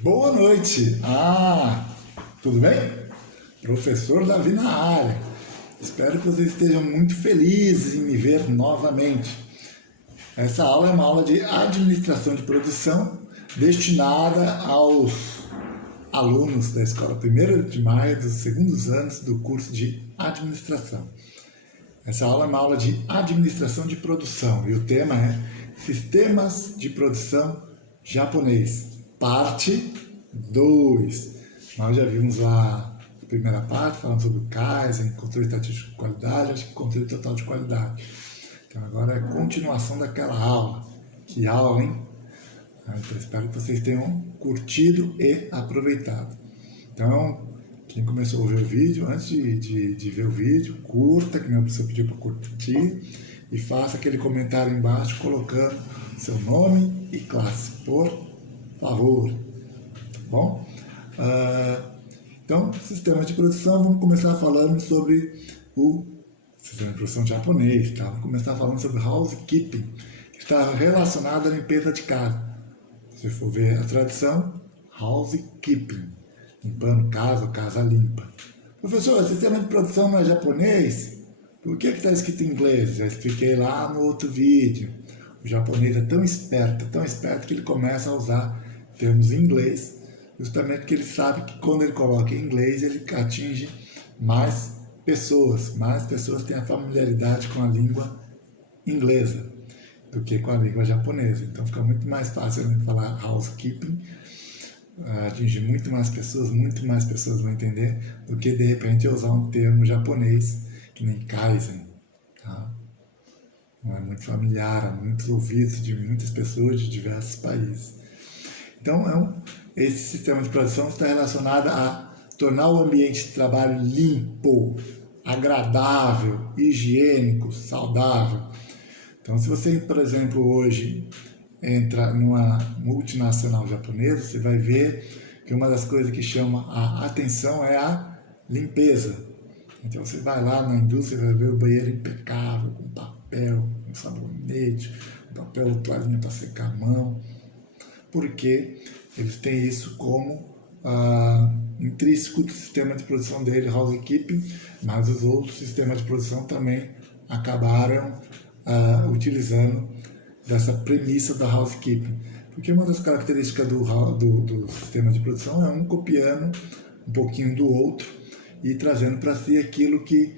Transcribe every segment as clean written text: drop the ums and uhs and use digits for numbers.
Boa noite! Tudo bem? Professor Davi na área. Espero que vocês estejam muito felizes em me ver novamente. Essa aula é uma aula de administração de produção destinada aos alunos da escola 1º de maio dos segundos anos do curso de administração. Essa aula é uma aula de administração de produção e o tema é Sistemas de Produção Japonês, parte 2. Nós já vimos lá a primeira parte, falando sobre o Kaizen, controle estatístico de qualidade, acho que controle total de qualidade. Então agora é a continuação daquela aula. Que aula, hein? Então espero que vocês tenham curtido e aproveitado. Então, quem começou a ver o vídeo, antes de ver o vídeo, curta, que minha professora pediu para curtir, e faça aquele comentário embaixo colocando seu nome e classe, por favor. Tá bom? Então, sistema de produção, vamos começar falando sobre o sistema de produção japonês, tá? Vamos começar falando sobre housekeeping, que está relacionado à limpeza de casa. Se for ver a tradução, housekeeping, limpando casa ou casa limpa. Professor, o sistema de produção não é japonês? Por que está escrito em inglês? Já expliquei lá no outro vídeo. O japonês é tão esperto que ele começa a usar termos em inglês, justamente porque ele sabe que quando ele coloca em inglês, ele atinge mais pessoas têm a familiaridade com a língua inglesa do que com a língua japonesa. Então fica muito mais fácil a gente falar housekeeping, atingir muito mais pessoas vão entender, do que de repente eu usar um termo japonês, que nem Kaizen. Tá? Não é muito familiar, há muitos ouvidos de muitas pessoas de diversos países. Então, esse sistema de produção está relacionado a tornar o ambiente de trabalho limpo, agradável, higiênico, saudável. Então, se você, por exemplo, hoje entra numa multinacional japonesa, você vai ver que uma das coisas que chama a atenção é a limpeza. Então, você vai lá na indústria e vai ver o banheiro impecável, com papel, com sabonete, com papel, toalhinha para secar a mão, porque eles têm isso como intrínseco do sistema de produção dele, housekeeping, mas os outros sistemas de produção também acabaram utilizando dessa premissa da housekeeping. Porque uma das características do sistema de produção é um copiando um pouquinho do outro e trazendo para si aquilo que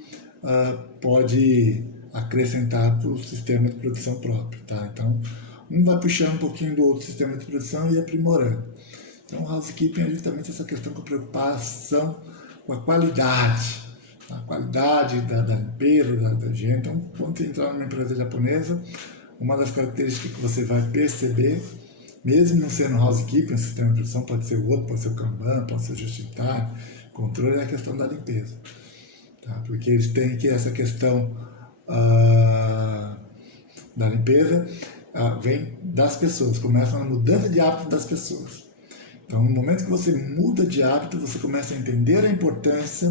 pode acrescentar para o sistema de produção próprio. Tá? Então, um vai puxando um pouquinho do outro sistema de produção e aprimorando. Então, o housekeeping é justamente essa questão com preocupação com a qualidade da limpeza, da higiene. Então, quando você entrar numa empresa japonesa, uma das características que você vai perceber, mesmo não sendo housekeeping, o sistema de produção pode ser o outro, pode ser o Kanban, pode ser o just-in-time, controle é a questão da limpeza. Tá? Porque eles têm que essa questão da limpeza vem das pessoas, começa na mudança de hábito das pessoas. Então, no momento que você muda de hábito, você começa a entender a importância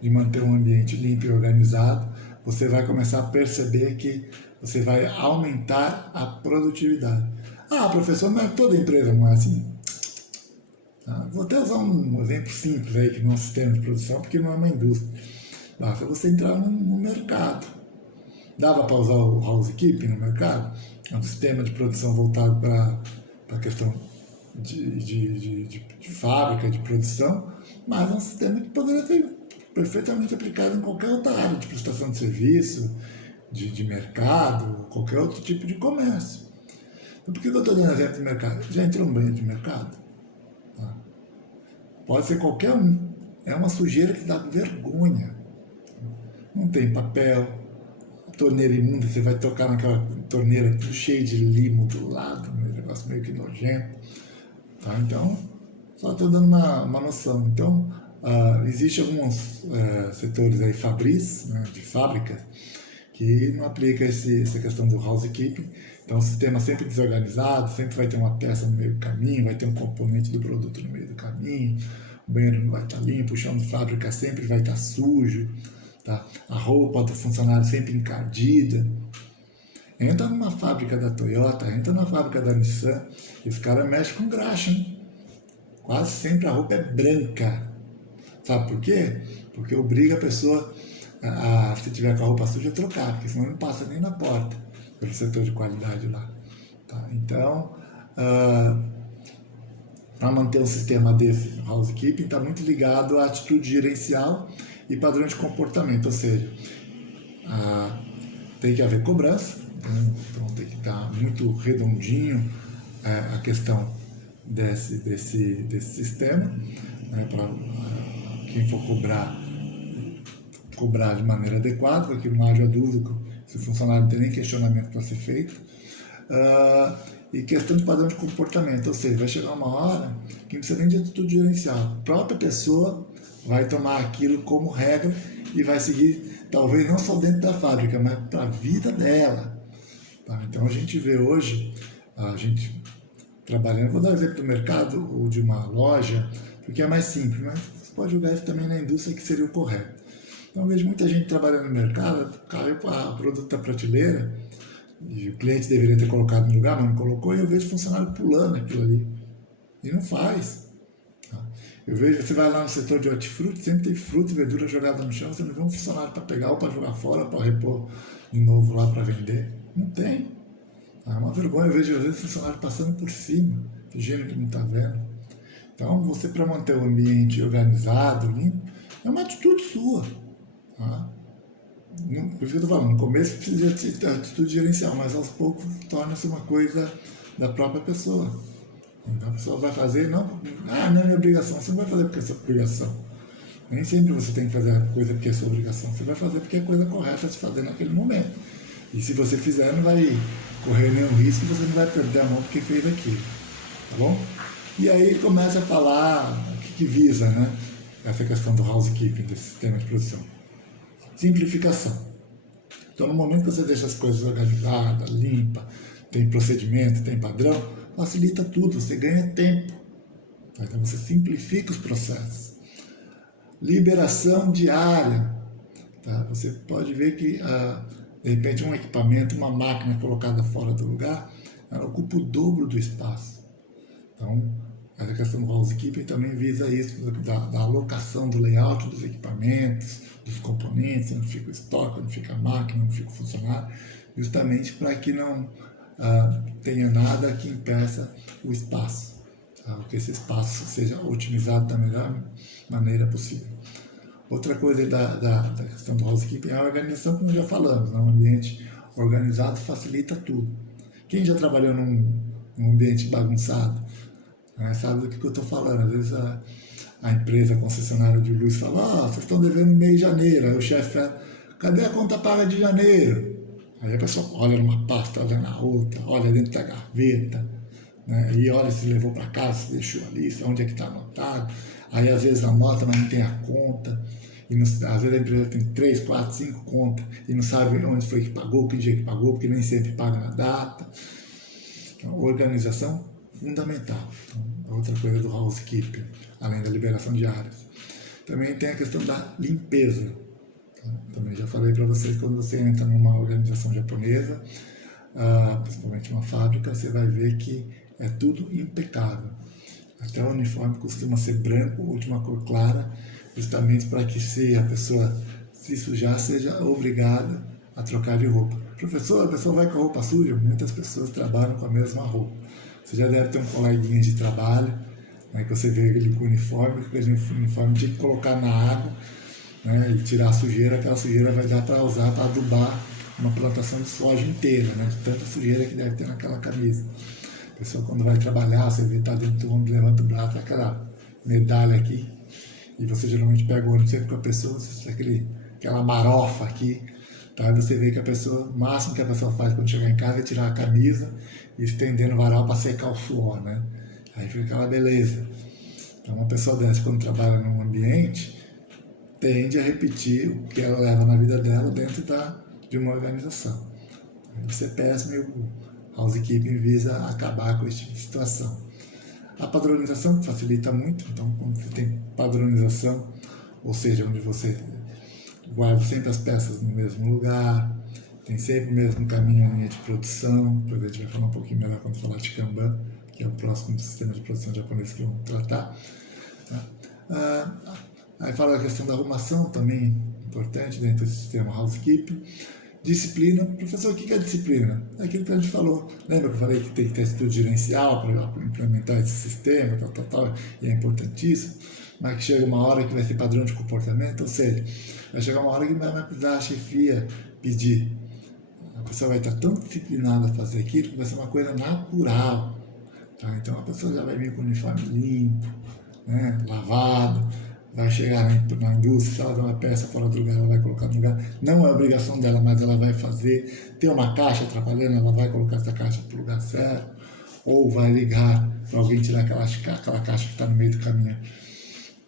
de manter um ambiente limpo e organizado, você vai começar a perceber que você vai aumentar a produtividade. Professor, mas toda empresa não é assim. Vou até usar um exemplo simples aí, que não é um sistema de produção, porque não é uma indústria. Basta você entrar no mercado. Dava para usar o housekeeping no mercado? É um sistema de produção voltado para a questão de fábrica, de produção, mas é um sistema que poderia ser perfeitamente aplicado em qualquer outra área de prestação de serviço, de mercado, qualquer outro tipo de comércio. Então, por que eu estou dando exemplo de mercado? Já entrou no banheiro de mercado? Pode ser qualquer um. É uma sujeira que dá vergonha. Não tem papel, torneira imunda, você vai tocar naquela torneira tudo cheio de limo do lado, um negócio meio que nojento. Tá? Então, só estou dando uma noção. Então, existem alguns setores aí fabris, né, de fábrica, que não aplica essa questão do housekeeping. Então, o sistema sempre desorganizado, sempre vai ter uma peça no meio do caminho, vai ter um componente do produto no meio do caminho, o banheiro não vai estar limpo, o chão de fábrica sempre vai estar sujo, tá? A roupa do funcionário sempre encardida. Entra numa fábrica da Toyota, entra na fábrica da Nissan, e os caras mexem com graxa, hein? quase sempre a roupa é branca. Sabe por quê? Porque obriga a pessoa, se tiver com a roupa suja, a trocar, porque senão não passa nem na porta, pelo setor de qualidade lá. Tá? Então, para manter um sistema desse housekeeping, está muito ligado à atitude gerencial e padrão de comportamento, ou seja, tem que haver cobrança, então tem que estar muito redondinho a questão desse sistema, né, para quem for cobrar de maneira adequada, para que não haja dúvida se o funcionário não tem nem questionamento para ser feito. E questão de padrão de comportamento, ou seja, vai chegar uma hora que não precisa nem de atitude gerencial. A própria pessoa vai tomar aquilo como regra e vai seguir, talvez não só dentro da fábrica, mas para a vida dela. Tá? Então a gente vê hoje, a gente trabalhando, vou dar um exemplo do mercado ou de uma loja, porque é mais simples, mas você pode jogar isso também na indústria, que seria o correto. Então eu vejo muita gente trabalhando no mercado, caiu o produto da prateleira, e o cliente deveria ter colocado no lugar, mas não colocou, e eu vejo funcionário pulando aquilo ali. E não faz. Eu vejo, você vai lá no setor de hortifruti, sempre tem fruta e verdura jogada no chão, você não vê um funcionário para pegar ou para jogar fora, para repor de novo lá para vender. Não tem. É uma vergonha, eu vejo às vezes funcionário passando por cima, fingindo que não está vendo. Então, você para manter o ambiente organizado, limpo, é uma atitude sua. Tá? Por isso que eu estou falando, no começo precisa de atitude gerencial, mas aos poucos torna-se uma coisa da própria pessoa. Então a pessoa vai fazer, não é minha obrigação, você não vai fazer porque é sua obrigação. Nem sempre você tem que fazer a coisa porque é sua obrigação, você vai fazer porque é a coisa correta de se fazer naquele momento. E se você fizer, não vai correr nenhum risco, você não vai perder a mão porque fez aquilo. Tá bom? E aí ele começa a falar o que visa, né? Essa questão do housekeeping, desse sistema de produção. Simplificação. Então, no momento que você deixa as coisas organizadas, limpa, tem procedimento, tem padrão, facilita tudo, você ganha tempo. Então, você simplifica os processos. Liberação diária. Tá? Você pode ver que, de repente, um equipamento, uma máquina colocada fora do lugar, ela ocupa o dobro do espaço. Então, essa questão do housekeeping também visa isso, da alocação do layout dos equipamentos, dos componentes, onde fica o estoque, onde fica a máquina, onde fica o funcionário, justamente para que não tenha nada que impeça o espaço, tá? Que esse espaço seja otimizado da melhor maneira possível. Outra coisa da questão do housekeeping é a organização, como já falamos, né? Um ambiente organizado facilita tudo. Quem já trabalhou num ambiente bagunçado, sabe do que eu estou falando? Às vezes a empresa, a concessionária de luz fala, vocês estão devendo mês de janeiro. Aí o chefe fala, cadê a conta paga de janeiro? Aí a pessoa olha numa pasta, olha na outra, olha dentro da gaveta, né? E olha se levou para casa, se deixou ali, onde é que está anotado. Aí às vezes anota, mas não tem a conta. E não, às vezes a empresa tem 3, 4, 5 contas e não sabe onde foi que pagou, que dia que pagou, porque nem sempre paga na data. Então, organização fundamental. Então, outra coisa do housekeeping, além da liberação de áreas. Também tem a questão da limpeza. Também já falei para vocês, quando você entra numa organização japonesa, principalmente uma fábrica, você vai ver que é tudo impecável. Até o uniforme costuma ser branco, última cor clara, justamente para que se a pessoa se sujar, seja obrigada a trocar de roupa. Professor, a pessoa vai com a roupa suja? Muitas pessoas trabalham com a mesma roupa. Você já deve ter um coleguinha de trabalho, né, que você vê ele com uniforme, que aquele uniforme tinha que colocar na água, né, e tirar a sujeira, aquela sujeira vai dar para usar para adubar uma plantação de soja inteira, né, de tanta sujeira que deve ter naquela camisa. A pessoa quando vai trabalhar, você vê está dentro do ônibus, levanta o braço, aquela medalha aqui, e você geralmente pega o ônibus sempre com a pessoa, aquela marofa aqui, tá? Você vê que a pessoa, o máximo que a pessoa faz quando chegar em casa é tirar a camisa e estender no varal para secar o suor, né? Aí fica aquela beleza. Então uma pessoa dessa, quando trabalha num ambiente, tende a repetir o que ela leva na vida dela dentro de uma organização. Isso é péssimo e o housekeeping visa acabar com esse tipo de situação. A padronização facilita muito, então quando você tem padronização, ou seja, onde você guarda sempre as peças no mesmo lugar, tem sempre o mesmo caminho, a linha de produção, depois a gente vai falar um pouquinho melhor quando falar de Kanban, que é o próximo sistema de produção japonês que vamos tratar. Aí fala a questão da arrumação, também importante dentro do sistema housekeeping. Disciplina. Professor, o que é disciplina? É aquilo que a gente falou. Lembra que eu falei que tem que ter atitude gerencial para implementar esse sistema, tal, e é importantíssimo. Mas que chega uma hora que vai ser padrão de comportamento, ou seja, vai chegar uma hora que não vai precisar a chefia pedir. A pessoa vai estar tão disciplinada a fazer aquilo que vai ser uma coisa natural. Tá? Então a pessoa já vai vir com o uniforme limpo, né, lavado, vai chegar na indústria, se ela vê uma peça fora do lugar, ela vai colocar no lugar. Não é obrigação dela, mas ela vai fazer. Tem uma caixa atrapalhando, ela vai colocar essa caixa para o lugar certo. Ou vai ligar para alguém tirar aquela caixa que está no meio do caminho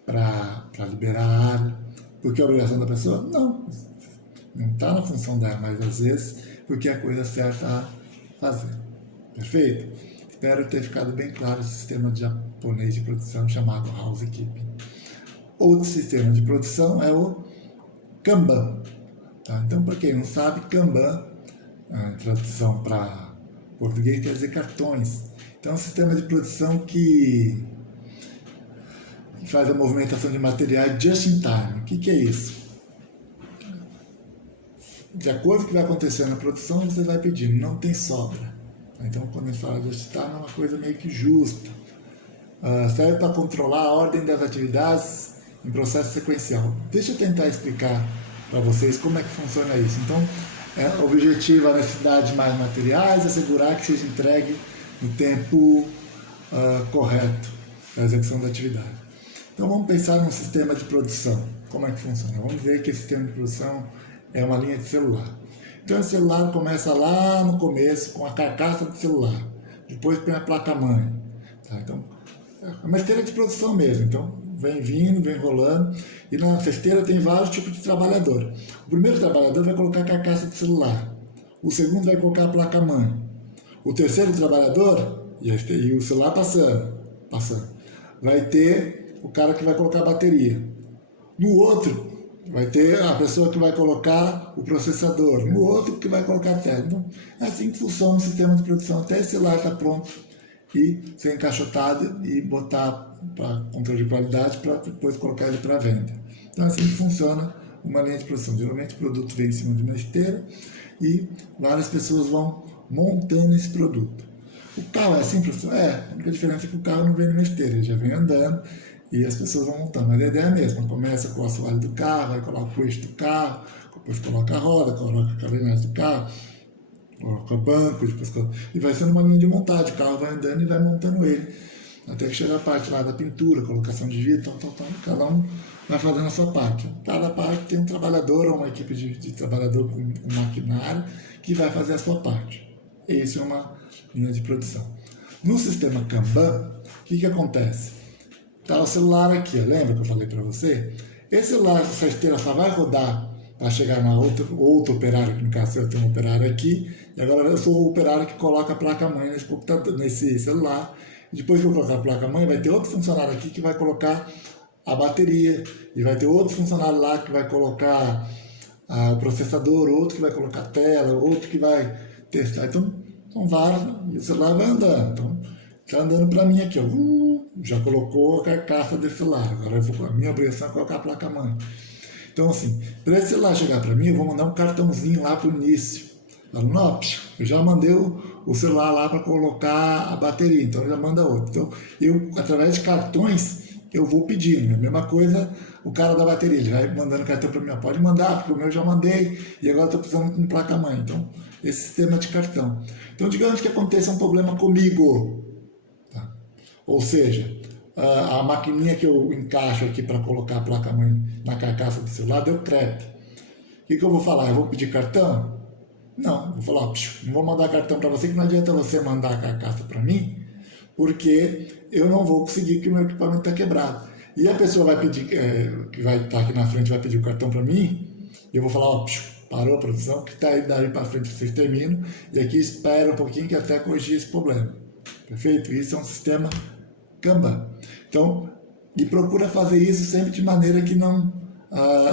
para liberar a área. Porque é a obrigação da pessoa? Não está na função dela, mas às vezes porque é a coisa certa a fazer. Perfeito? Espero ter ficado bem claro o sistema japonês de produção chamado housekeeping. Outro sistema de produção é o Kanban. Tá? Então, para quem não sabe, Kanban, a tradução para português, quer dizer cartões. Então, é um sistema de produção que faz a movimentação de materiais just in time. O que é isso? De acordo com o que vai acontecer na produção, você vai pedindo, não tem sobra. Então, quando a gente fala just in time, é uma coisa meio que justa. Serve para controlar a ordem das atividades em processo sequencial. Deixa eu tentar explicar para vocês como é que funciona isso. Então, o objetivo é a necessidade de mais materiais, assegurar que seja entregue no tempo correto para a execução da atividade. Então, vamos pensar num sistema de produção. Como é que funciona? Vamos dizer que esse sistema de produção é uma linha de celular. Então, o celular começa lá no começo com a carcaça do celular. Depois tem a placa-mãe. Tá? Então, é uma esteira de produção mesmo. Então, vem vindo, vem rolando, e na esteira tem vários tipos de trabalhador. O primeiro trabalhador vai colocar a carcaça do celular, o segundo vai colocar a placa-mãe, o terceiro trabalhador, e o celular passando, vai ter o cara que vai colocar a bateria. No outro, vai ter a pessoa que vai colocar o processador, no outro que vai colocar a tela. Então, é assim que funciona o sistema de produção, até esse celular está pronto e ser encaixotado e botar para controle de qualidade para depois colocar ele para venda. Então, assim que funciona uma linha de produção. Geralmente o produto vem em cima de uma esteira e várias pessoas vão montando esse produto. O carro é assim, professor? A única diferença é que o carro não vem numa esteira, ele já vem andando e as pessoas vão montando. Mas a ideia é a mesma, começa com o assoalho do carro, aí coloca o eixo do carro, depois coloca a roda, coloca a carenagem do carro, coloca o banco, e vai sendo uma linha de montagem, o carro vai andando e vai montando ele. Até que chega a parte lá da pintura, colocação de vidro, cada um vai fazendo a sua parte. Cada parte tem um trabalhador ou uma equipe de trabalhador com maquinário que vai fazer a sua parte. Isso é uma linha de produção. No sistema Kanban, o que acontece? Está o celular aqui, lembra que eu falei para você? Esse celular, essa esteira só vai rodar para chegar na outro operário, que no caso eu tenho um operário aqui, e agora eu sou o operário que coloca a placa-mãe nesse celular. Depois que eu colocar a placa-mãe, vai ter outro funcionário aqui que vai colocar a bateria, e vai ter outro funcionário lá que vai colocar o processador, outro que vai colocar a tela, outro que vai testar. Então, são vários, e o celular vai andando. Então, está andando para mim aqui, ó. Já colocou a carcaça desse celular. Agora a minha obrigação é colocar a placa-mãe. Então, assim, para esse celular chegar para mim, eu vou mandar um cartãozinho lá para o início. Não, eu já mandei o celular lá para colocar a bateria, então já manda outro. Então, eu, através de cartões, eu vou pedindo. A mesma coisa, o cara da bateria, ele vai mandando cartão para mim, pode mandar, porque o meu eu já mandei, e agora estou precisando com placa-mãe. Então, esse sistema de cartão. Então, digamos que aconteça um problema comigo. Tá? Ou seja, a maquininha que eu encaixo aqui para colocar a placa-mãe na carcaça do celular deu crepe. O que eu vou falar? Eu vou pedir cartão? Não, vou falar, não vou mandar cartão para você, que não adianta você mandar a carcaça para mim, porque eu não vou conseguir, porque o meu equipamento está quebrado. E a pessoa vai pedir, que vai estar aqui na frente, vai pedir o cartão para mim, e eu vou falar, parou a produção, que daí para frente vocês terminam, e aqui espera um pouquinho que até corrigir esse problema. Perfeito? Isso é um sistema Kanban. Então, e procura fazer isso sempre de maneira que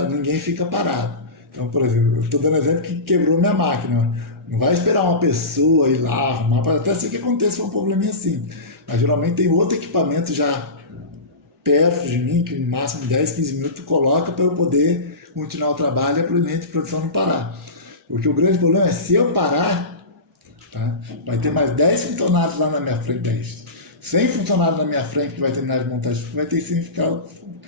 ninguém fica parado. Então, por exemplo, eu estou dando exemplo que quebrou minha máquina. Não vai esperar uma pessoa ir lá arrumar, pode até ser que aconteça um probleminha assim. Mas geralmente tem outro equipamento já perto de mim, que no máximo 10, 15 minutos coloca para eu poder continuar o trabalho e a linha de produção não parar. Porque o grande problema é se eu parar, tá? Vai ter mais 10 funcionários lá na minha frente, 10. 100 funcionários na minha frente que vai terminar de montar isso, vai ter que ficar,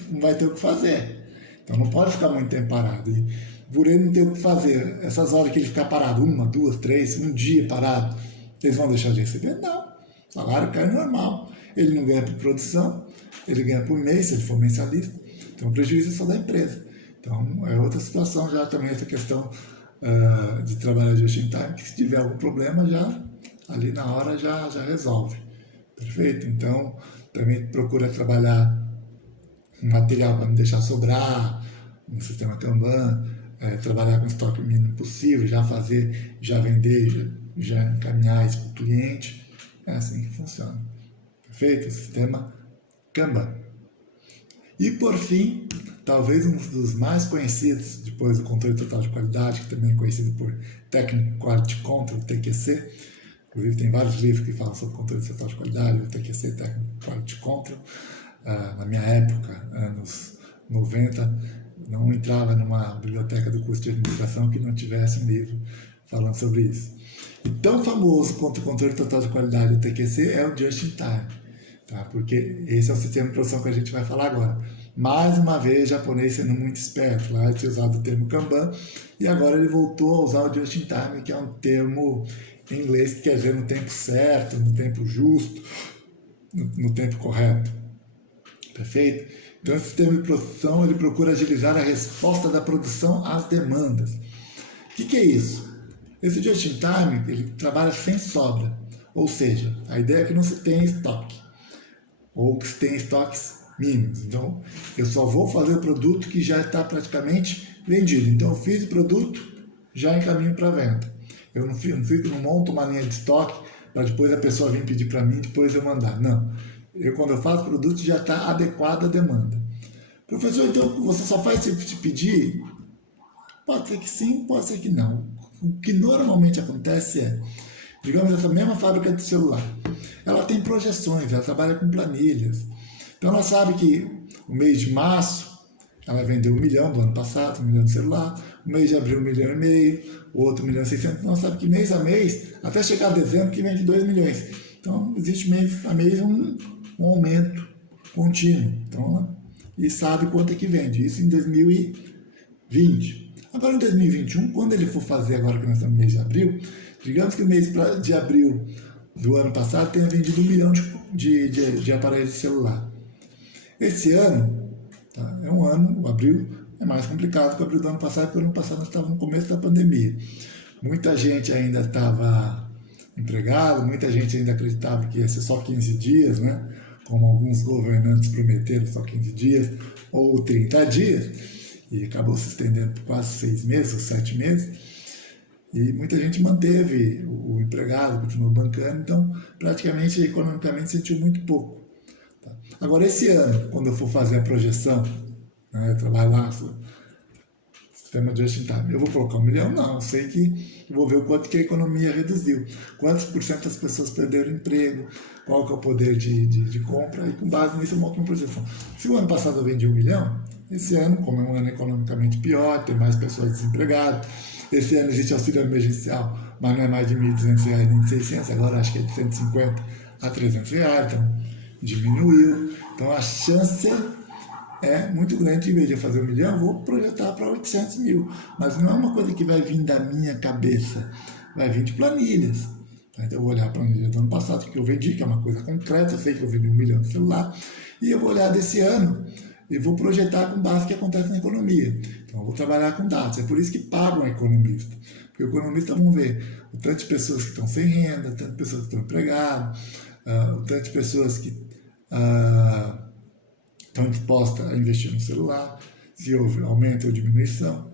não vai ter o que fazer. Então não pode ficar muito tempo parado. E por ele não ter o que fazer, essas horas que ele ficar parado, 1, 2, 3, um dia parado, eles vão deixar de receber? Não. O salário cai normal. Ele não ganha por produção, ele ganha por mês, se ele for mensalista. Então o prejuízo é só da empresa. Então é outra situação já também essa questão de trabalhar just in time, que se tiver algum problema, já ali na hora já resolve. Perfeito? Então também procura trabalhar um material para não deixar sobrar, um sistema Kanban, trabalhar com estoque mínimo possível, já fazer, já vender, já encaminhar isso para o cliente. É assim que funciona. Perfeito? O sistema Kanban. E por fim, talvez um dos mais conhecidos, depois do controle total de qualidade, que também é conhecido por Technical Quality Control, TQC. Inclusive tem vários livros que falam sobre controle total de qualidade, o TQC, Technical Quality Control. Na minha época, anos 90, não entrava numa biblioteca do curso de administração que não tivesse um livro falando sobre isso. E tão famoso quanto o controle total de qualidade, o TQC, é o Just in Time. Tá? Porque esse é o sistema de produção que a gente vai falar agora. Mais uma vez, o japonês sendo muito esperto, lá ele tinha usado o termo Kanban, e agora ele voltou a usar o Just in Time, que é um termo em inglês que quer dizer no tempo certo, no tempo justo, no tempo correto. Perfeito? Então, esse sistema de produção ele procura agilizar a resposta da produção às demandas. O que é isso? Esse Just in Time ele trabalha sem sobra, ou seja, a ideia é que não se tenha estoque, ou que se tenha estoques mínimos. Então, eu só vou fazer o produto que já está praticamente vendido. Então, eu fiz o produto, já encaminho para venda. Eu não monto uma linha de estoque para depois a pessoa vir pedir para mim, depois eu mandar. Não. Quando eu faço o produto, já está adequado à demanda. Professor, então você só faz se pedir? Pode ser que sim, pode ser que não. O que normalmente acontece é, digamos, essa mesma fábrica de celular, ela tem projeções, ela trabalha com planilhas. Então ela sabe que o mês de março, ela vendeu 1 milhão do ano passado, 1 milhão de celular, o mês de abril 1,5 milhão, o outro 1,6 milhão, então ela sabe que mês a mês, até chegar a dezembro, que vende 2 milhões. Então existe mês a mês um aumento contínuo. Então, e sabe quanto é que vende. Isso em 2020. Agora em 2021, quando ele for fazer, agora que nós estamos no mês de abril, digamos que o mês de abril do ano passado tenha vendido 1 milhão de aparelhos de celular. Esse ano, tá, é um ano, o abril é mais complicado que o abril do ano passado, porque o ano passado nós estávamos no começo da pandemia. Muita gente ainda estava empregado, muita gente ainda acreditava que ia ser só 15 dias, né? Como alguns governantes prometeram, só 15 dias ou 30 dias, e acabou se estendendo por quase 6 meses ou 7 meses, e muita gente manteve o empregado, continuou bancando, então praticamente economicamente sentiu muito pouco. Tá? Agora esse ano, quando eu for fazer a projeção, né, eu trabalho lá, sistema Just in Time, eu vou colocar 1 milhão? Não, eu sei que vou ver o quanto que a economia reduziu, quantos por cento das pessoas perderam emprego, qual que é o poder de compra, e com base nisso eu monto uma projeção. Se o ano passado eu vendi 1 milhão, esse ano, como é um ano economicamente pior, tem mais pessoas desempregadas, esse ano existe auxílio emergencial, mas não é mais de R$ 1.200 nem de 600, agora acho que é de 150 a 300 reais, então diminuiu. Então a chance é muito grande, em vez de eu fazer 1 milhão, eu vou projetar para 800 mil. Mas não é uma coisa que vai vir da minha cabeça, vai vir de planilhas. Então eu vou olhar a planilha do ano passado, que eu vendi, que é uma coisa concreta, eu sei que eu vendi 1 milhão de celular, e eu vou olhar desse ano e vou projetar com base no que acontece na economia. Então eu vou trabalhar com dados, é por isso que pagam um economista. Porque o economista vão ver o tanto de pessoas que estão sem renda, o tanto de pessoas que estão empregadas, o tanto de pessoas que estão dispostas a investir no celular, se houve aumento ou diminuição.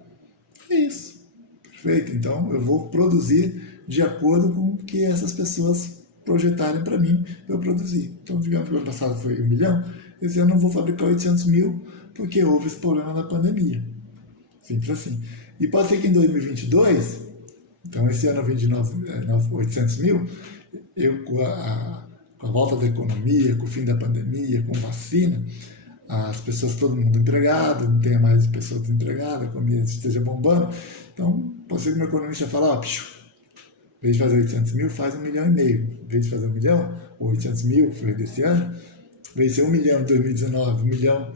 É isso. Perfeito? Então eu vou produzir de acordo com o que essas pessoas projetarem para mim, para eu produzir. Então, digamos que o ano passado foi 1 milhão, esse ano eu vou fabricar 800 mil, porque houve esse problema da pandemia. Simples assim. E pode ser que em 2022, então esse ano eu vendi 800 mil, com a volta da economia, com o fim da pandemia, com vacina, as pessoas, todo mundo empregado, não tenha mais pessoas desempregadas, a economia esteja bombando. Então, pode ser que o meu economista fale, ó, em vez de fazer 800 mil, faz 1,5 milhão. Em vez de fazer 1 milhão, ou 800 mil, foi desse ano, em vez de ser 1 milhão em 2019, 1 milhão,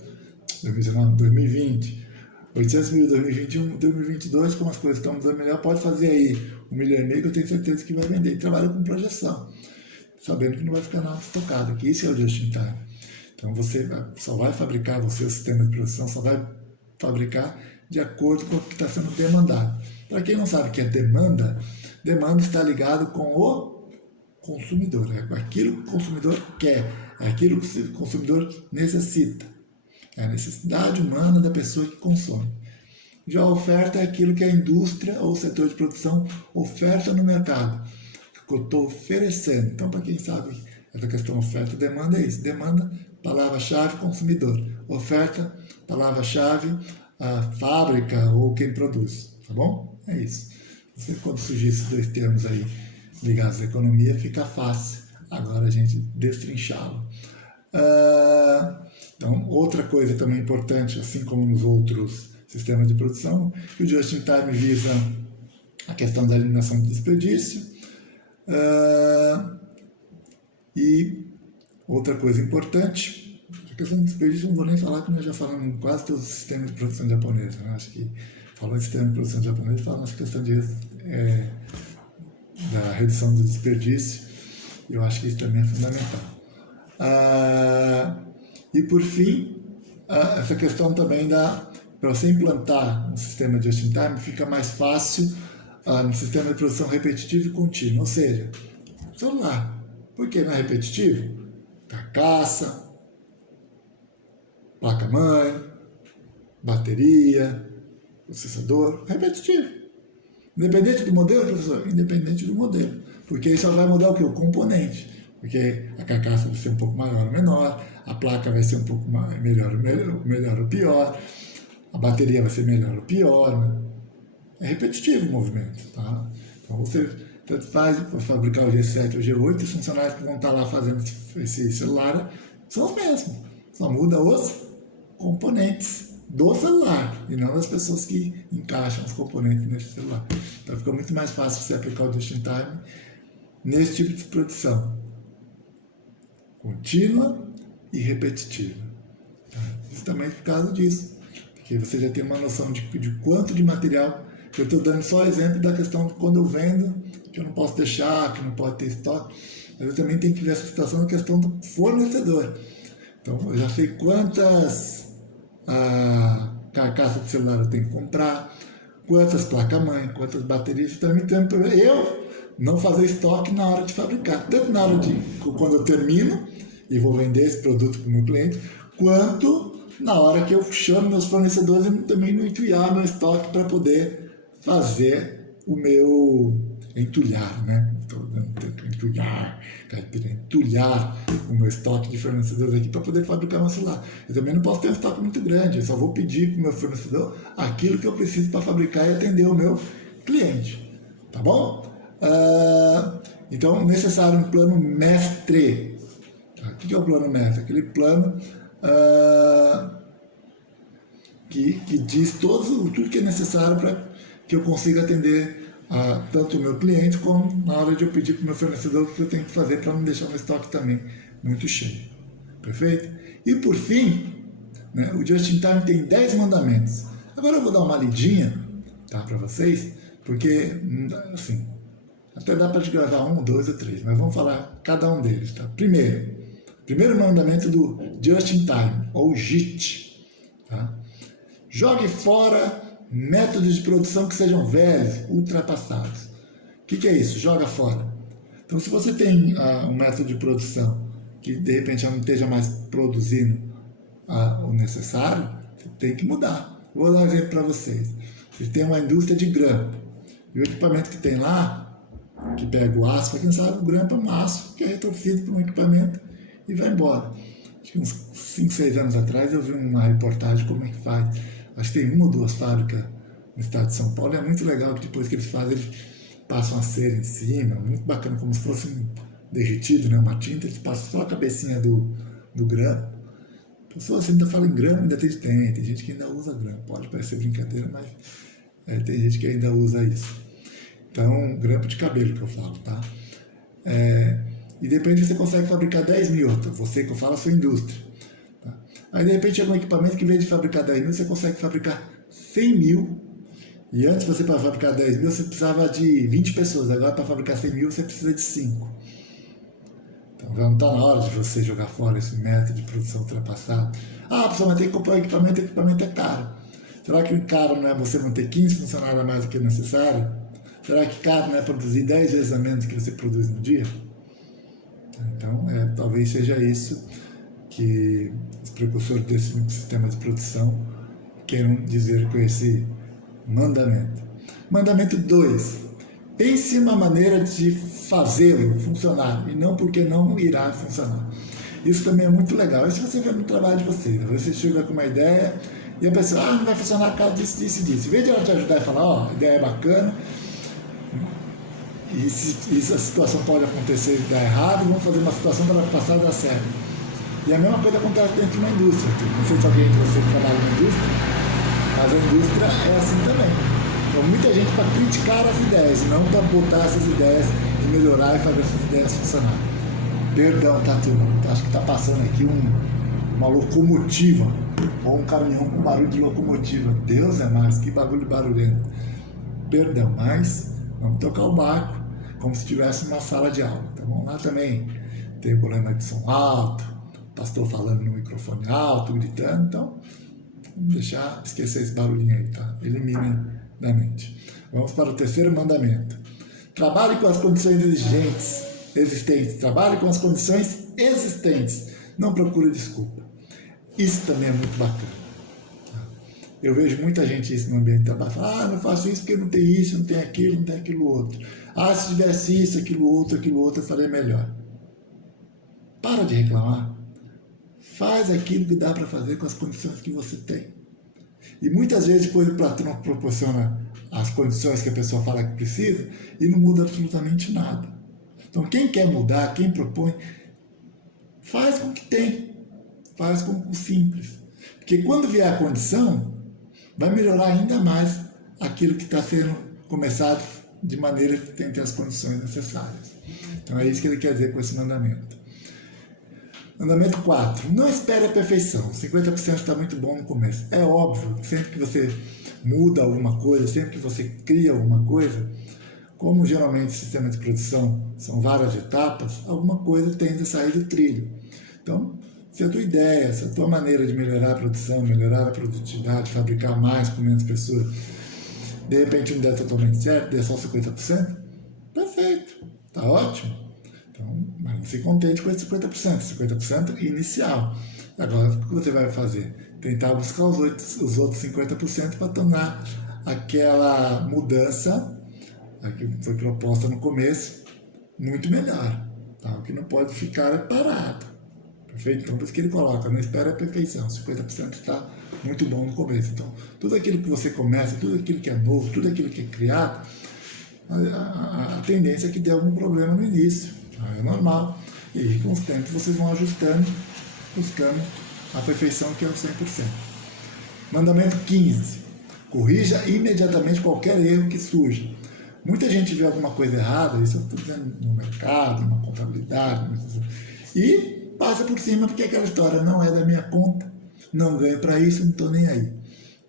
2019, 2020, 800 mil em 2021, 2022, como as coisas estão mudando melhor, pode fazer aí 1,5 milhão que eu tenho certeza que vai vender. E trabalha com projeção, sabendo que não vai ficar nada estocado, que isso é o just in time. Então você só vai fabricar, você, o sistema de produção, só vai fabricar de acordo com o que está sendo demandado. Para quem não sabe o que é demanda, demanda está ligado com o consumidor, é aquilo que o consumidor quer, é aquilo que o consumidor necessita, é a necessidade humana da pessoa que consome. Já a oferta é aquilo que a indústria ou o setor de produção oferta no mercado, que eu estou oferecendo. Então, para quem sabe essa questão oferta e demanda é isso. Demanda, palavra-chave, consumidor. Oferta, palavra-chave, a fábrica ou quem produz. Tá bom? É isso. Você, quando surgir esses dois termos aí ligados à economia, fica fácil agora a gente destrinchá-lo. Então, outra coisa também importante, assim como nos outros sistemas de produção, que o Just in Time visa a questão da eliminação de desperdício. E outra coisa importante, a questão do desperdício não vou nem falar, porque nós já falamos em quase todos os sistemas de produção japonesa, né? Acho que falou em sistema de produção japonesa, fala nessa questão da redução do desperdício, e eu acho que isso também é fundamental. E por fim, essa questão também para você implantar um sistema de just in time, fica mais fácil no sistema de produção repetitivo e contínuo, ou seja, celular. Por que não é repetitivo? Carcaça, placa-mãe, bateria, processador, repetitivo. Independente do modelo, professor? Independente do modelo. Porque aí só vai mudar o que? O componente. Porque a carcaça vai ser um pouco maior ou menor, a placa vai ser um pouco melhor ou pior, a bateria vai ser melhor ou pior. Né? É repetitivo o movimento. Tá? Então você tanto faz para fabricar o G7 ou o G8, os funcionários que vão estar lá fazendo esse celular são os mesmos. Só muda os componentes do celular e não das pessoas que encaixam os componentes nesse celular. Então fica muito mais fácil você aplicar o Just in Time nesse tipo de produção contínua e repetitiva. Isso também é por causa disso, porque você já tem uma noção de quanto de material. Eu estou dando só exemplo da questão de quando eu vendo, que eu não posso deixar, que não pode ter estoque, mas eu também tenho que ver essa situação na questão do fornecedor. Então eu já sei quantas carcaças de celular eu tenho que comprar, quantas placas-mãe, quantas baterias, também tenho que eu não fazer estoque na hora de fabricar, tanto na hora de quando eu termino e vou vender esse produto para o meu cliente, quanto na hora que eu chamo meus fornecedores e também não entulhar meu estoque para poder fazer o meu entulhar, né? Entulhar o meu estoque de fornecedores aqui para poder fabricar meu celular. Eu também não posso ter um estoque muito grande, eu só vou pedir para o meu fornecedor aquilo que eu preciso para fabricar e atender o meu cliente. Tá bom? Então, necessário um plano mestre. Tá? O que é o plano mestre? Aquele plano que diz tudo que é necessário para que eu consiga atender tanto o meu cliente como na hora de eu pedir para o meu fornecedor o que eu tenho que fazer para não deixar o meu estoque também muito cheio. Perfeito? E por fim, né, o Just in Time tem 10 mandamentos. Agora eu vou dar uma lidinha, tá, para vocês, porque assim, até dá para gravar 1, 2 ou 3, mas vamos falar cada um deles. Tá? Primeiro mandamento do Just in Time, ou JIT. Tá? Jogue fora métodos de produção que sejam velhos, ultrapassados. O que é isso? Joga fora. Então, se você tem um método de produção que de repente já não esteja mais produzindo o necessário, você tem que mudar. Vou dar um exemplo para vocês. Vocês têm uma indústria de grampo. E o equipamento que tem lá, que pega o aço, para quem sabe, o grampo é um aço que é retorcido por um equipamento e vai embora. Acho que uns 5, 6 anos atrás eu vi uma reportagem como é que faz. Acho que tem 1 ou 2 fábricas no estado de São Paulo. É muito legal que depois que eles fazem, eles passam a cera em cima. Muito bacana, como se fosse derretido, né, uma tinta, eles passam só a cabecinha do grão. Pessoas ainda falam em grão, ainda tem gente que ainda usa grão. Pode parecer brincadeira, mas tem gente que ainda usa isso. Então, grampo de cabelo que eu falo, tá? E de repente você consegue fabricar 10 mil, você que eu falo a sua indústria. Tá? Aí de repente chega um equipamento que, em vez de fabricar 10 mil, você consegue fabricar 100 mil. E antes você, para fabricar 10 mil, você precisava de 20 pessoas. Agora, para fabricar 100 mil, você precisa de 5. Então já não está na hora de você jogar fora esse método de produção ultrapassado. Ah, pessoal, mas tem que comprar o equipamento é caro. Será que o caro não é você manter 15 funcionários a mais do que é necessário? Será que caro não é produzir 10 vezes a menos que você produz no dia? Então, talvez seja isso que os precursores desse sistema de produção queiram dizer com esse mandamento. Mandamento 2. Pense uma maneira de fazê-lo funcionar e não porque não irá funcionar. Isso também é muito legal. E se você vê no trabalho de vocês, você chega com uma ideia e a pessoa, não vai funcionar por causa disso, disso e disso. Em vez de ela te ajudar e falar, a ideia é bacana, e se a situação pode acontecer e dar errado, vamos fazer uma situação para passar a dar certo. E a mesma coisa acontece dentro de uma indústria. Não sei se alguém de vocês trabalha na indústria, mas a indústria é assim também. Então, muita gente para criticar as ideias, não para botar essas ideias e melhorar e fazer essas ideias funcionar. Perdão, tá, turma? Acho que está passando aqui uma locomotiva ou um caminhão com barulho de locomotiva. Deus é mais, que bagulho barulhento. Perdão, mas vamos tocar o barco como se tivesse uma sala de aula. Tá bom? Lá também tem problema de som alto, pastor falando no microfone alto, gritando, então vamos deixar, esquecer esse barulhinho aí, tá? Eliminem da mente. Vamos para o terceiro mandamento. Trabalhe com as condições existentes. Trabalhe com as condições existentes. Não procure desculpa. Isso também é muito bacana. Eu vejo muita gente isso no ambiente de trabalho. Fala, não faço isso porque não tem isso, não tem aquilo outro. Se tivesse isso, aquilo outro, eu faria melhor. Para de reclamar. Faz aquilo que dá para fazer com as condições que você tem. E muitas vezes depois o patrão proporciona as condições que a pessoa fala que precisa e não muda absolutamente nada. Então quem quer mudar, quem propõe, faz com o que tem. Faz com o simples. Porque quando vier a condição, vai melhorar ainda mais aquilo que está sendo começado de maneira que tem que ter as condições necessárias. Então é isso que ele quer dizer com esse mandamento. Mandamento 4. Não espere a perfeição. 50% está muito bom no começo. É óbvio que sempre que você muda alguma coisa, sempre que você cria alguma coisa, como geralmente o sistema de produção são várias etapas, alguma coisa tende a sair do trilho. Então, se a tua ideia, se a tua maneira de melhorar a produção, melhorar a produtividade, fabricar mais com menos pessoas, de repente não der totalmente certo, der só 50%, perfeito, tá ótimo. Então, mas não se contente com esse 50% inicial. Agora, o que você vai fazer? Tentar buscar os outros 50% para tornar aquela mudança que foi proposta no começo muito melhor. Tá? O que não pode ficar é parado. Perfeito? Então, por isso que ele coloca, não espera a perfeição. 50% está muito bom no começo. Então, tudo aquilo que você começa, tudo aquilo que é novo, tudo aquilo que é criado, a tendência é que dê algum problema no início. É normal. E aí, com os tempos, vocês vão ajustando, buscando a perfeição, que é o 100%. Mandamento 15. Corrija imediatamente qualquer erro que surja. Muita gente vê alguma coisa errada, isso eu estou dizendo no mercado, na contabilidade, e passa por cima porque aquela história não é da minha conta, não ganho para isso, não estou nem aí.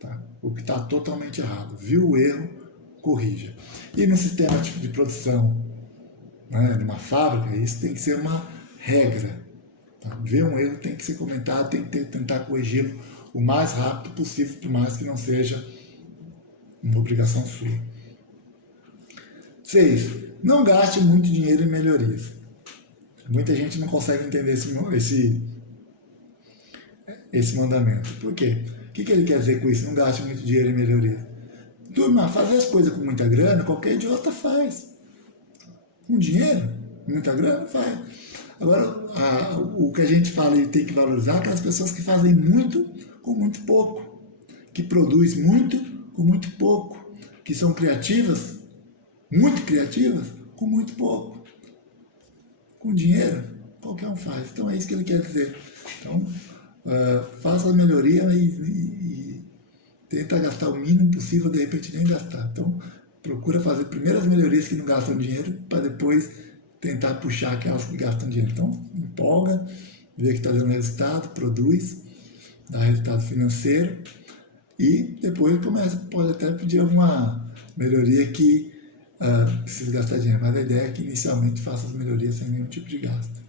Tá? O que está totalmente errado. Viu o erro, corrija. E no sistema de produção, né, numa fábrica, isso tem que ser uma regra. Tá? Ver um erro tem que ser comentado, tem que tentar corrigi-lo o mais rápido possível, por mais que não seja uma obrigação sua. 6. Não gaste muito dinheiro em melhorias. Muita gente não consegue entender esse mandamento. Por quê? O que ele quer dizer com isso? Não gaste muito dinheiro em melhorias. Turma, fazer as coisas com muita grana, qualquer idiota faz. Com dinheiro, muita grana, faz. Agora, o que a gente fala e tem que valorizar é aquelas pessoas que fazem muito com muito pouco. Que produzem muito com muito pouco. Que são criativas, muito criativas, com muito pouco. com dinheiro, qualquer um faz. Então é isso que ele quer dizer. Então, faça a melhoria e tenta gastar o mínimo possível, de repente nem gastar. Então, procura fazer primeiro as melhorias que não gastam dinheiro, para depois tentar puxar aquelas que gastam dinheiro. Então, empolga, vê que está dando resultado, produz, dá resultado financeiro e depois pode até pedir alguma melhoria que precisa gastar dinheiro. Mas a ideia é que inicialmente faça as melhorias sem nenhum tipo de gasto.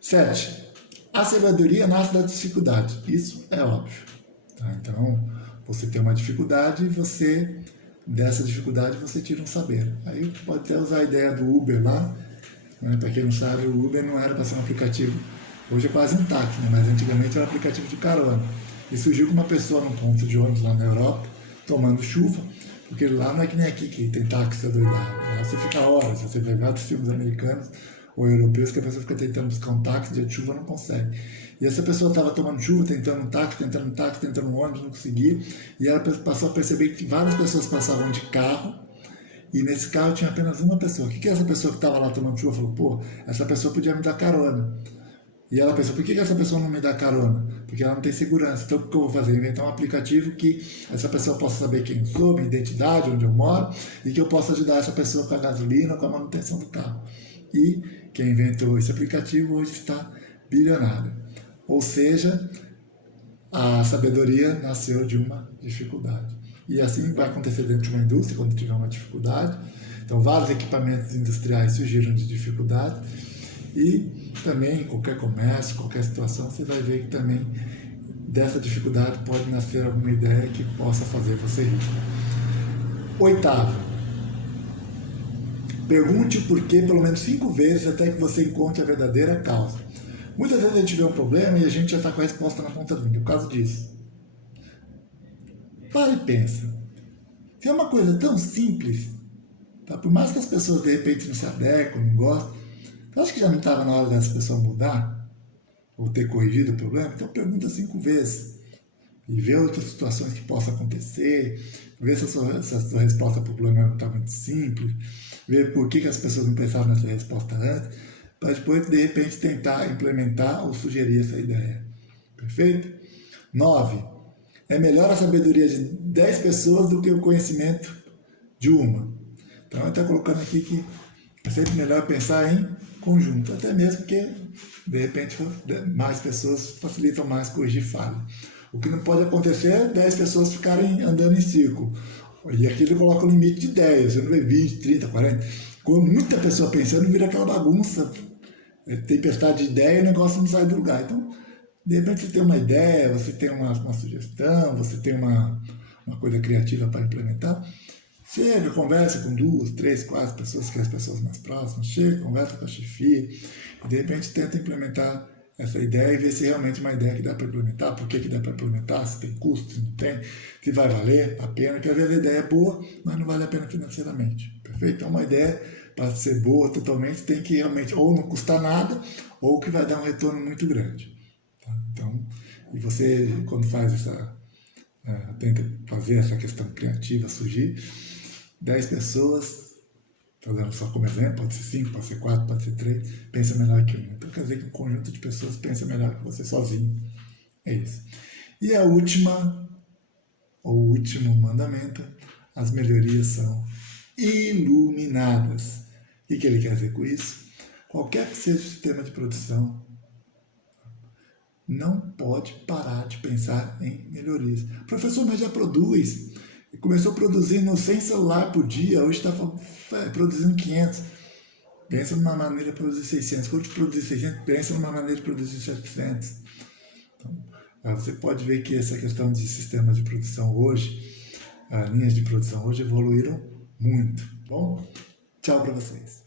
7. A sabedoria nasce da dificuldade. Isso é óbvio. Tá? Então, você tem uma dificuldade e dessa dificuldade você tira um saber. Aí pode até usar a ideia do Uber lá. Né? Para quem não sabe, o Uber não era para ser um aplicativo. Hoje é quase um táxi, né? Mas antigamente era um aplicativo de carona. E surgiu com uma pessoa num ponto de ônibus lá na Europa, tomando chuva, porque lá não é que nem aqui, que tem táxi adoidado. Lá você fica horas, você vê vários filmes americanos ou europeus que a pessoa fica tentando buscar um táxi, dia de chuva não consegue. E essa pessoa estava tomando chuva, tentando um táxi, tentando um ônibus, não conseguia. E ela passou a perceber que várias pessoas passavam de carro, e nesse carro tinha apenas uma pessoa. O que essa pessoa que estava lá tomando chuva falou? Pô, essa pessoa podia me dar carona. E ela pensou, por que essa pessoa não me dá carona? Porque ela não tem segurança. Então o que eu vou fazer? Inventar um aplicativo que essa pessoa possa saber quem eu sou, minha identidade, onde eu moro, e que eu possa ajudar essa pessoa com a gasolina, com a manutenção do carro. E quem inventou esse aplicativo hoje está bilionário. Ou seja, a sabedoria nasceu de uma dificuldade. E assim vai acontecer dentro de uma indústria, quando tiver uma dificuldade. Então vários equipamentos industriais surgiram de dificuldade. E também, em qualquer comércio, qualquer situação, você vai ver que também dessa dificuldade pode nascer alguma ideia que possa fazer você rico. 8º, pergunte o porquê pelo menos 5 vezes até que você encontre a verdadeira causa. Muitas vezes a gente vê um problema e a gente já está com a resposta na ponta da língua. É o caso disso. Para e pensa. Se é uma coisa tão simples, tá? Por mais que as pessoas de repente não se adequem, não gostem, acho que já não estava na hora dessa pessoa mudar, ou ter corrigido o problema? Então pergunta 5 vezes. E vê outras situações que possam acontecer, vê se a sua resposta para o problema está muito simples, vê por que as pessoas não pensaram nessa resposta antes, para depois, de repente, tentar implementar ou sugerir essa ideia. Perfeito? 9. É melhor a sabedoria de 10 pessoas do que o conhecimento de uma. Então, ele está colocando aqui que é sempre melhor pensar em conjunto, até mesmo porque, de repente, mais pessoas facilitam mais corrigir falha. O que não pode acontecer é 10 pessoas ficarem andando em círculo. E aqui ele coloca o limite de 10, você não vê 20, 30, 40. Quando muita pessoa pensando, vira aquela bagunça, tempestade de ideia e o negócio não sai do lugar. Então, de repente você tem uma ideia, você tem uma sugestão, você tem uma coisa criativa para implementar. Chega, conversa com 2, 3, 4 pessoas, que são as pessoas mais próximas. Chega, conversa com a chefia. E de repente tenta implementar essa ideia e ver se realmente é uma ideia que dá para implementar. Por que dá para implementar? Se tem custo, se não tem. Se vai valer a pena. Porque às vezes a ideia é boa, mas não vale a pena financeiramente. Perfeito? Então uma ideia, para ser boa totalmente, tem que realmente ou não custar nada, ou que vai dar um retorno muito grande. Tá? Então, e você, quando faz tenta fazer essa questão criativa surgir, 10 pessoas, estou dando só como exemplo, pode ser 5, pode ser 4, pode ser 3, pensa melhor que uma. Então quer dizer que um conjunto de pessoas pensa melhor que você sozinho. É isso. E a última, o último mandamento, as melhorias são iluminadas. O que ele quer dizer com isso? Qualquer que seja o sistema de produção, não pode parar de pensar em melhorias. Professor, mas já produz. Começou produzindo 100 celular por dia, hoje está produzindo 500. Pensa numa maneira de produzir 600. Quando produzir 600, pensa numa maneira de produzir 700. Então, você pode ver que essa questão de sistemas de produção hoje, linhas de produção hoje evoluíram muito. Bom, tchau para vocês.